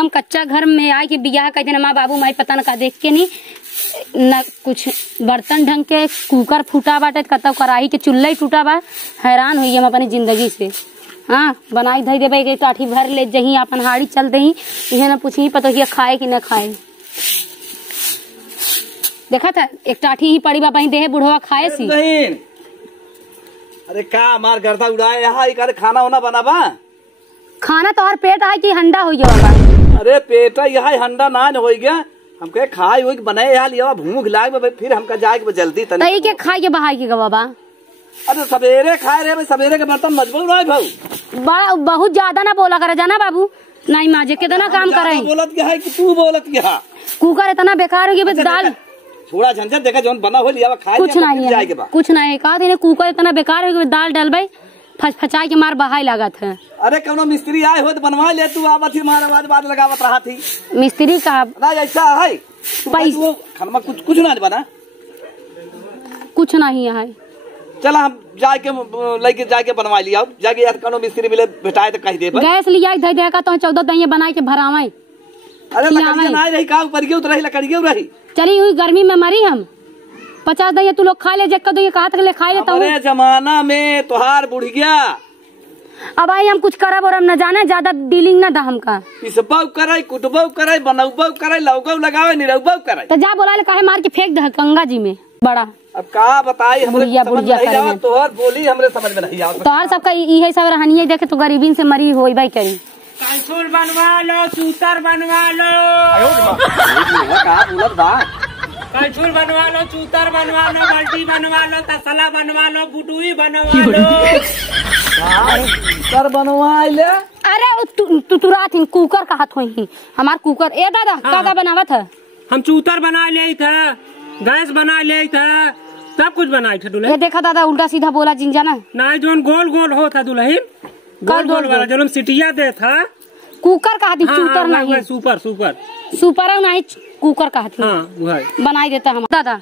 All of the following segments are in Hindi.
एकदम कच्चा घर में आए कि बियाह कह देना माँ बाबू माई पता न का देख के नहीं न कुछ बर्तन ढंग के कुकर फूटा बाटे कतौ कराही के चूल्हा टूटा बा। हैरान हुई हम अपनी जिंदगी से। हाँ बनाई धई देबे के टाठी भर ले जही अपन हाड़ी चल दही इहे न पूछी पता कि खाए कि न खाए। देखा था एक टाठी ही पड़ी बा देहे बुढ़वा खाए सी। अरे का मार गर्दा उड़ाए यहाँ एक खाना होना बनाबा। खाना तो हर पेट है कि हंडा हो गया बाबा। अरे पेटा यहाँ हंडा ना हो गया हमके खाए हुई बनाए यहाँ लिया भूख लाग फिर हमका जाए जल्दी तई के खाए के बहाई के बाबा। अरे सवेरे खाए रहे सवेरे के बर्तन मजबूर रहे भाऊ बड़ा बहुत ज्यादा ना बोला करे जाना बाबू नहीं माजे कितना काम करे बोलत क्या है कि तू बोलत क्या कुकर इतना बेकार हो गया दाल थोड़ा झंझट देखा जो बना हो लिया खाए कुछ नहीं कुछ नहीं कहा कुकर इतना बेकार हो गया दाल डलबे फचफचा के मार बहाई लागत है। अरे कौनो मिस्त्री आए हो तो बनवा ले तू आवत ही मार आवाज बात लगावत रहा थी मिस्त्री का ना ऐसा है पैसा खाना कुछ ना बना कुछ नहीं है। चला हम जाके लेके जाके बनवा लिया जाके यार कौनो मिस्त्री मिले भेटाए तो कह दे गैस लिया धई दे का तो 14 दही बना के भरावे। अरे लकड़ियां ना रही का ऊपर के उतरही लकड़ियां रही चली हुई गर्मी में मरी हम 50 दही तू लोग खा ले जक्का दही कहा तक ले खा लेता हूँ। जमाना में तोहार बुढ़िया अब आई हम कुछ करब और हम न जाने ज्यादा डीलिंग न दा हमका पिसबौ करे कुटबौ करे बनौबौ करे लौगौ लगावे निरौबौ करे तो जा बोला ले काहे मार के फेंक दे गंगा जी में बड़ा। अब का बताई हमरे तोहर बोली हमरे समझ में नहीं आवत तोहर सबका यही सब रहनिये देखे तो गरीबी से मरी होई भाई करी। कैसूल बनवा लो चूतर बनवा लो का बोलत बा कैसूल बनवा लो चूतर बनवा लो बाल्टी बनवा लो तसला बनवा लो बुटुई बनवा लो कर बनवा ले। अरे तू रात कुकर का हाथ होई हमार कुकर ए दादा का बनावत है हम चूतर बना ले था गैस बना ले था सब कुछ बनाई था दुल्हन। ये देखा दादा उल्टा सीधा बोला जिंजा ना ना जोन गोल गोल हो था दुल्हन गोल गोल वाला जो हम सिटिया दे था कुकर का हाथी चूतर नहीं सुपर सुपर सुपर नहीं कुकर का हाथी बनाई देता हम दादा।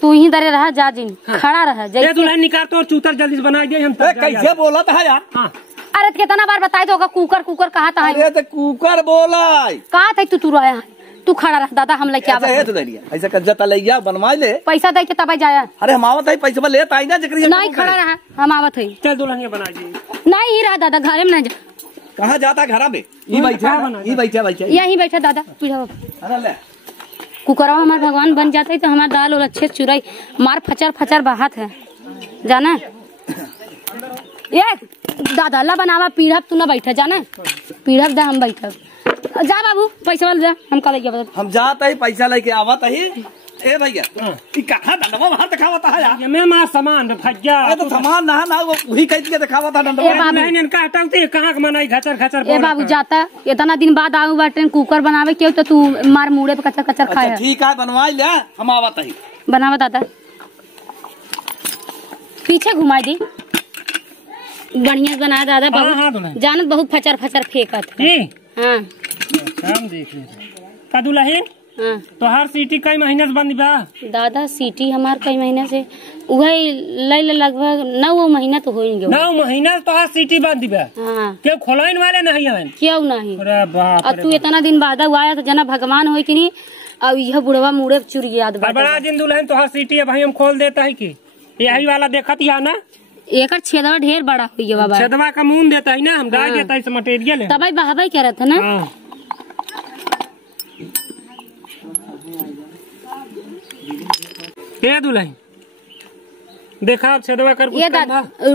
तू यहीं दरे रहा जा जिन खड़ा रहा जैसे दुल्हन निकाल तो चूतर जल्दी से बना दे हम कैसे बोला था यार। अरे कितना बार बताई तो कुकर कुकर कहा था कुकर बोला कहा था तू आया तू खड़ा रह दादा हम लेके ऐसा कर्जा लिया बनवा ले पैसा दे के तब जाया। अरे हम आवत है पैसा ले आई ना नहीं खड़ा रहा हम आवत है चल दुल्हन बना दी नहीं ही रहा दादा घरे में नहीं जा कहाँ जाता घर में यही बैठा दादा कुकरवा हमारे भगवान बन जाते तो हमारा दाल और अच्छे चुराई मार फचर फचर बहात है जाना ये दादा अल्लाह बनावा पीढ़ब तू ना बैठा जाना पीढ़ब दे हम बैठब जा बाबू पैसा वाले जा हम कल हम जाते ही पैसा लेके आवत ही ए भैया कहाँ डंडवा वहाँ दिखावता है यार मैं माँ सामान फट गया तो सामान ना वो वही कह के दिखावता डंडवा नहीं इनका हटाते कहाँ मनाई खचर खचर ए बाबू जाता इतना दिन बाद आऊ बाटे कुकर बनावे के तो तू मार मुड़े पे कचर कचर खाए। ठीक है बनवा ले हम आवत ही बनावा दादा पीछे घुमाई दी बढ़िया बनाया दादा बहुत जानत बहुत फचर फचर फेंकत हाँ हम देख का दुल्हन तो हर सीटी कई महीने से बंद बा दादा सीटी हमार कई महीने से वही लगभग 9 महीना तो होंगे 9 महीना तो हर सीटी बंद बा। क्यों खोलाइन वाले नहीं है क्यों नहीं अरे बाप अब तू इतना दिन बाद आया तो जना भगवान हो कि नहीं अब यह बुढ़वा मुड़े चुरी याद बड़ा दिन दुल्हन तो हर सीटी है भाई हम खोल देता है की यही वाला देखत या ना एक छेदवा ढेर बड़ा हुई बाबा छेदवा का मुंह देता है ना हम डाल देता है मटेरियल तब बहावा कह रहा था ना दुल्हन देखा छेदवा कर ये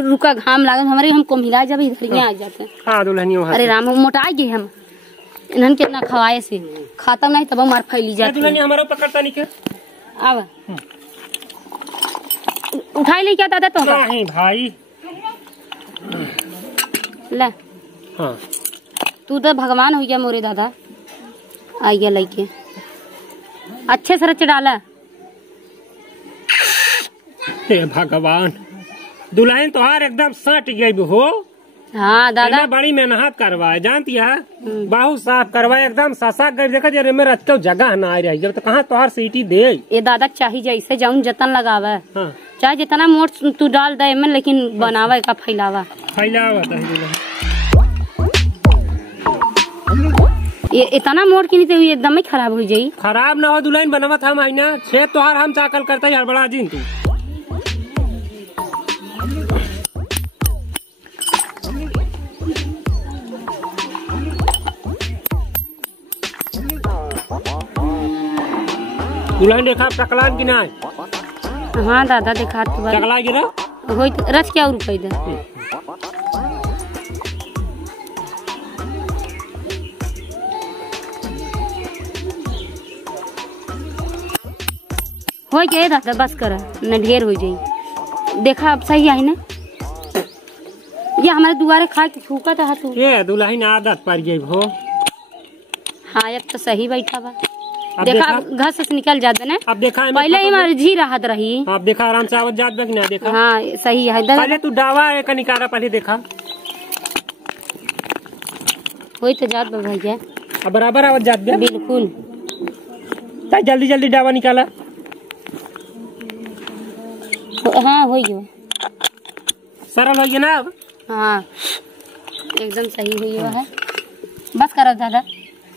रुका घाम लागत हमारे हम मिला जब इधर आ जाते हैं। हाँ दुल्हन अरे राम मोटा गए हम इन्हन कितना खवाए से खाता नहीं तब मार फैली जाती दुल्हन हमारा पकड़ता नहीं क्या अब उठाई ले क्या दादा तो नहीं भाई ले तू तो भगवान हो गया मोरे दादा आई गया लेके अच्छे से रच डाला भगवान दुल्हन तोहार एकदम सट गई हो। हाँ दादा बड़ी मेहनत करवाए जानती है बहुत साफ करवाए एकदम ससा गई देखा जरे मेरा तो जगह ना आ रही जब तो कहाँ तोहार सीटी दे ये दादा चाहिए जैसे जाऊं जतन लगावा चाहे जितना मोट तू डाल दे में लेकिन बनावा का फैलावा ये इतना मोट की नहीं तो एकदम ही खराब हो जाई। खराब ना हो दुल्हन बनवत हम है ना, छेद तोहार हम चाकल करता है बड़ा दिन तू। दुल्हन देखा टकलान की ना? हाँ दादा देखा तो टकला गिरा होई रच क्या रुपए दे। हो गए दादा बस कर न ढेर हो जाई। देखा अब सही आई ना, ये हमारे दुआरे खा के फूका था तू। ये दुल्हन आदत पड़ गई हो। हाँ अब तो सही बैठा बा। देखा घर से निकल जाते ना। अब देखा पहले ही मर्जी राहत रही। अब देखा आराम से आवत जात ना। देखा हाँ सही है। पहले तू डावा एक निकाला पहले देखा वही तो जात बा भैया। अब बराबर आवत जात बे बिल्कुल। जल्दी जल्दी डावा निकाला। हाँ हो गया सरल हो गया ना अब। हाँ एकदम सही हुई है। बस करो दादा।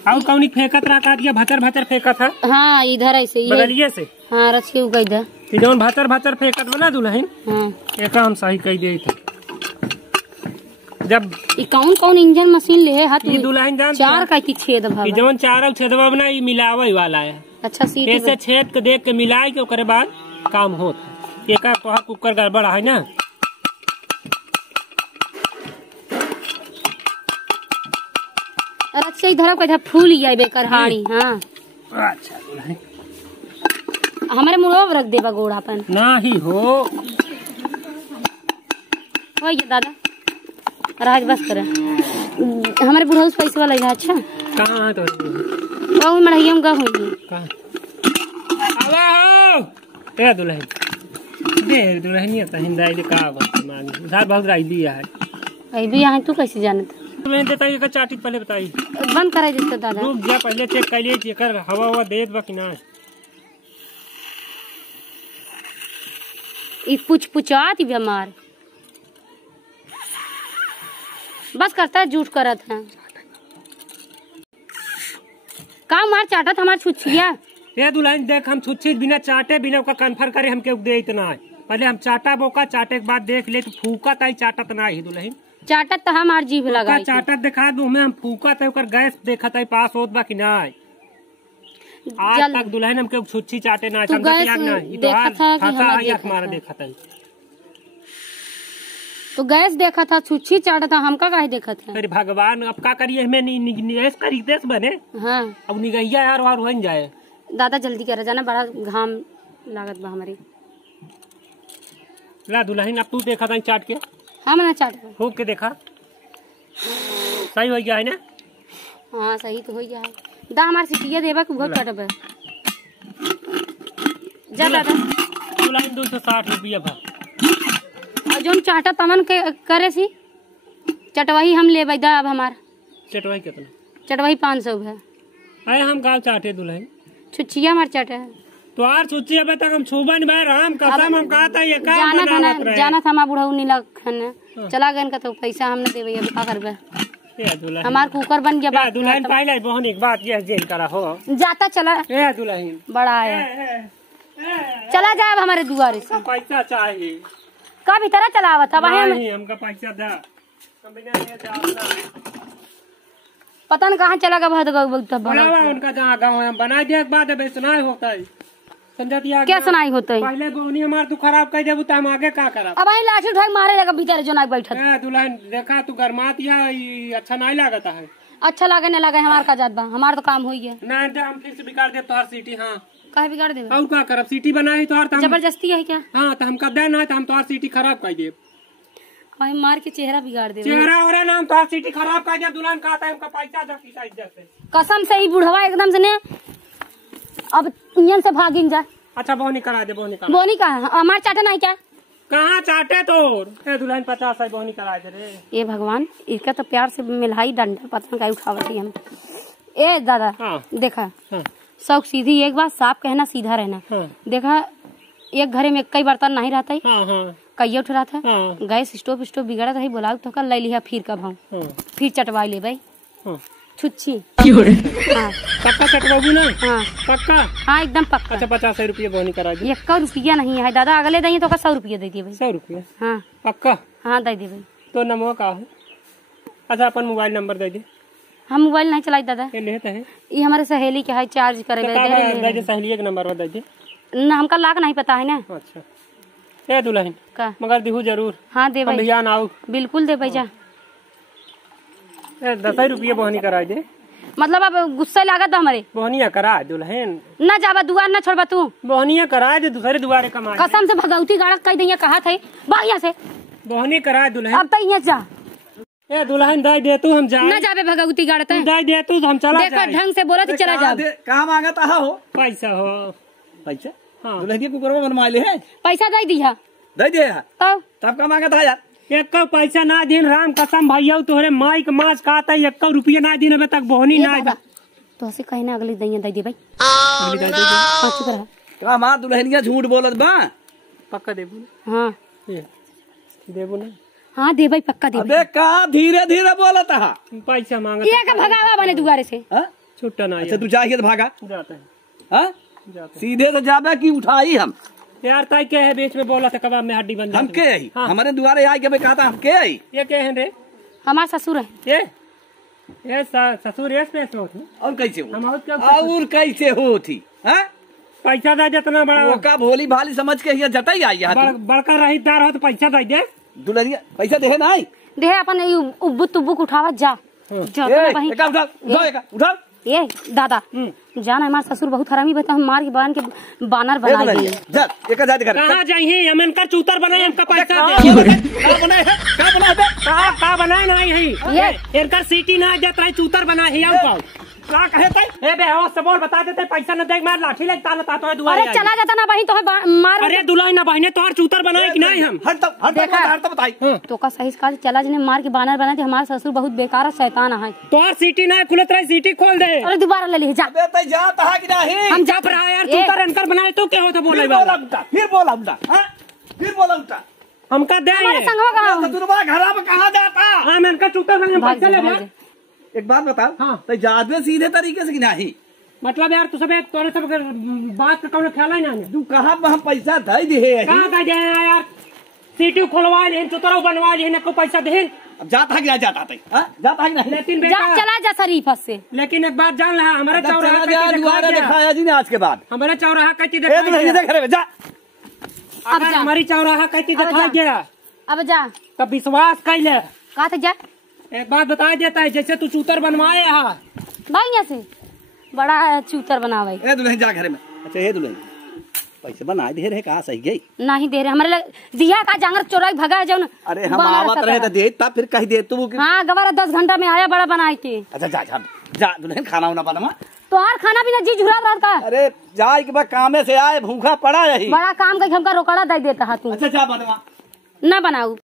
और कौन फेंकत रहा दिया भचर भचर फेंकत है। हाँ इधर ऐसे ही बगलिए से। हाँ रच के उगई दे जौन भचर भचर फेंकत बना दुल्हन। हाँ एक हम सही कह दे थे। जब कौन कौन इंजन मशीन ले हाथ ये दुल्हन जान चार का की छेद भागा। जौन चार छेदवा बना ये मिलावे वाला है। अच्छा सीट ऐसे छेद के देख के मिलाए के ओकरे बाद काम होता। एक तोहार कुकर गड़बड़ है ना। अच्छा इधर का फूल ही बेकर हाड़ी। हाँ अच्छा हमारे मुड़ो रख देबा गोड़ापन ना ही हो गया दादा। राज बस करे हमारे बुढ़ा उस पैसे वाला है। अच्छा कहाँ है तो वो मढ़ैया में गए होंगे। कहाँ दुल्हन दे दुल्हन तो हिंदाई दे का मांगी उधार बहुत राई दिया है। अभी यहाँ तू कैसे जानत? तुम्हें देता है चाटी पहले बताई। बंद कराई देता दादा। रुक जा पहले चेक कर लिए चेकर हवा हवा दे बा कि ना। ये पुछ पुचात भी हमार बस करता है झूठ करत है। का मार चाटत हमार छुछिया। ये दुल्हन देख हम छुच्छी बिना चाटे बिना उसका कन्फर्म करे हमके दे इतना है। पहले हम चाटा बोका चाटे के बाद देख ले तो फूका ताई चाटत ना ही दुल्हन। चाटत तो हमार जीभ लगा चाटत दिखा दू हमें हम फूका ताई ओकर गैस देखा ताई पास होत बा कि ना। आज तक दुल्हन हमके छुच्छी चाटे ना समझ याद ना। ये तो हमारा देखा था तो गैस देखा था छुच्छी चाटा था हमका काहे देखा था। अरे भगवान अब का करिए हमें निगेश करी देश बने। हाँ अब निगैया यार वार हो जाए। दादा जल्दी करे जाना बड़ा घाम लागत बा हमारी। ला दुल्हन अब तू देखा था चाट के। हाँ मैंने चाट फूक के देखा सही हो गया है ना। हाँ सही तो हो गया है। दा हमारे सिटिया देवा के बहुत कटब है। जा दादा दुल्हन 260 रुपया भा। और जो चाटा तमन के करे सी चटवाही हम ले दा। अब हमार चटवाई कितना? चटवाही 500 है। अरे हम गाँव चाटे दुल्हन छुच्छिया हमार चाटे है तो यार सोचिए अब तक हम छुबन भाई राम कसम हम कहा था ये का जाना था ना जाना था हमार बुढ़ा नीला खन चला गए का तो पैसा हमने देवे अब का करबे। हमार कुकर बन गया। दुल्हन पहले बहन एक बात ये जेल करा हो जाता चला ए दुल्हन बड़ा आया चला जा अब हमारे दुआरे से। पैसा चाहिए का भीतर चला आवत अब हमका पैसा दा पता न कहाँ चला गया बनावा उनका जहाँ गाँव है बना दिया बाद अब सुनाई होता है समझा दिया क्या सुनाई होता है। पहले बोनी हमार तू खराब कर देबू तो हम आगे का करा। अब आई लाठी उठा मारे लगा भीतर जो ना बैठा दुल्हन देखा तू गरमा दिया अच्छा नहीं लगता है। अच्छा लगे न लगे हमार का जात बा हमार तो काम हो गया ना हम फिर से बिगाड़ दे तोहर सीटी। हाँ काहे बिगाड़ देबे और का करब सीटी बनाई तोहर तो जबरदस्ती है क्या। हाँ तो हम कब देना है तो हम तोहर सीटी खराब कर दे। भाई मार के चेहरा बिगाड़ दे। चेहरा हो रहा नाम तोहर सीटी खराब कर दे। दुल्हन का हमका पैसा दे किसा इज्जत से कसम से ही बुढ़वा एकदम से ने अब इंजन से भागिन जा। अच्छा बोनी करा दे बोनी करा। बोनी कहा हमार चाटा नहीं क्या कहाँ चाटे तोर दुल्हन 50 है बोनी करा दे रे। ये भगवान इसका तो प्यार से मिलाई डंडा पता नहीं उठावती हम। ए दादा हाँ। देखा हाँ। शौक सीधी एक बात साफ कहना सीधा रहना। हाँ। देखा एक घरे में कई बर्तन नहीं रहता है। हाँ हाँ। कई उठ रहा था। हाँ। गैस स्टोव बिगड़ा था बोला तो कर ले लिया फिर कब हम हाँ। फिर चटवाई ले भाई। हाँ। छुच्छी। हाँ पक्का चटवाबू ना? हाँ पक्का? हाँ एकदम पक्का। अच्छा 50 रुपया बोनी करा दी। 1 रुपया नहीं है दादा, अगले दिन तो 100 रुपया दे दिए भाई। 100 रुपया? हाँ पक्का? हाँ दे दिए भाई। तो नमो का है? अच्छा अपन मोबाइल नंबर दे दे। हम मोबाइल नहीं चलाई दादा, ये लेते हैं ये हमारे सहेली के है, चार्ज करे दे दे। सहेली के नंबर दे दे ना, हमका लाख नहीं पता है ना। अच्छा ए दुल्हन का मगर दिहू जरूर। हाँ दे भाई, भैया ना आओ। बिल्कुल दे भाई जा। 10 रुपया बोहनी करा दे। मतलब अब गुस्सा लागत हमारे। बोहनिया करा दुल्हन ना जाबा दुआर ना छोड़बा तू। बोहनिया करा दे, दूसरे दुआरे कमा। कसम से भगवती गाड़क कह दिया कहा थे बाहिया से। बोहनी करा दुल्हन। अब तो यहाँ जा। ए दुल्हन दे दे तू, हम जा ना जाबे भगवती गाड़त है। दे दे तू, हम चला देखो जाए। ढंग से बोला तो चला जा। कहाँ मांगा था हो पैसा हो पैसा? हाँ दुल्हन के कुकर बनवा ले है, पैसा दे दिया दे दे। तब तब का मांगा था यार? एक पैसा ना दिन राम कसम भैया तोहरे माई के माछ खाता 1 रुपया ना दिन अबे तक बोहनी ना दादा तो से कहना अगले दिन दे दे भाई। चुप रहा। का माँ दुल्हनिया झूठ बोलत बा? पक्का देबू? हाँ देबू ना? हाँ दे भाई पक्का दे। अबे कहा धीरे धीरे बोलत हा? पैसा मांगा ये का भगावा बने दुआरे से। छुट्टा ना। अच्छा तू जाइए तो भागा जाते हैं जाते। सीधे तो जाबे की उठाई हम यार ताई के है बीच में बोला था कबाब में हड्डी बन हम के आई हमारे दुआरे आई के कहा था हम के आई। ये क्या है रे? हमारे ससुर है ये ससुर और कैसे हो? हम और कैसे हो थी? पैसा दे जितना बड़ा वो का भोली भाली समझ के जटाई आई बड़का रहीदार हो तो पैसा दे दे। दुल्हनिया पैसा दे ना दे अपन उब्बुक तुब्बुक उठावा जा। उठा ये दादा जान हमारे ससुर बहुत हरामी बता, हम मार के बांध के बानर बना दिए। कहाँ जाइए हम इनका चूतर बनाए, हमका पैसा का बनाए ना यही इनका सीटी ना जाता है चूतर बनाए है का कहते ए बे हो सब बोल बता देते पैसा न देख मार लाठी लगता न तो दुआरे। अरे चला जाता ना बहन तो मार। अरे दुल्हन ना बहने तोहर चूतर बनाए कि नहीं हम हट बताई तो का सही का चला जने मार के बानर बना थे। हमारे ससुर बहुत बेकार शैतान है। तोहर सीटी ना खुलत रही सीटी खोल दे। अरे दोबारा ले ले जा। अबे जाता है कि नहीं? हम जा रहा यार चूतर इनकर बनाए तो क्या होता बोले फिर बोला उल्टा हमका दे हमारे संग होगा दुर्बा घर में कहाँ जाता? हम इनका चूतर बने पैसा ले। एक बात बताओ हाँ। तो जादवे सीधे तरीके से कि नहीं? मतलब यार तू सब तोरे सब बात का कौन ख्याल है ना? तू कहाँ हम पैसा दे दे कहाँ दे दे यार? सीटी खुलवा ले चुतरा बनवा ले को पैसा दे। अब जाता है कि नहीं जाता है? जाता है कि नहीं? लेकिन जा चला जा शरीफ से। लेकिन एक बात जान रहा हमारे चौराहा दिखाया जी ने आज के बाद हमारे चौराहा कहती देखा हमारी चौराहा कहती देखा गया। अब जा तब विश्वास कर ले। कहा था जा एक बात बता देता है जैसे तू चूतर बनवाए भाई यहाँ से बड़ा चूतर बनावे। दुल्हन जा घर में। अच्छा ये दुल्हन पैसे बना दे रहे कहाँ सही गई नहीं दे रहे हमारे दिया का जांगर चोरा भगा जाओ ना। अरे हम आवत रहे तो दे तब फिर कह दे तू। हाँ गवारा 10 घंटा में आया बड़ा बनाए थे। अच्छा जा जा जा दुल्हन खाना उना बना तो हर खाना पीना जी झुरा रहा था। अरे जाए के बाद कामे से आए भूखा पड़ा रही बड़ा काम करके हमका रोकड़ा दे देता है तू। अच्छा जा बनवा ना बनाऊ।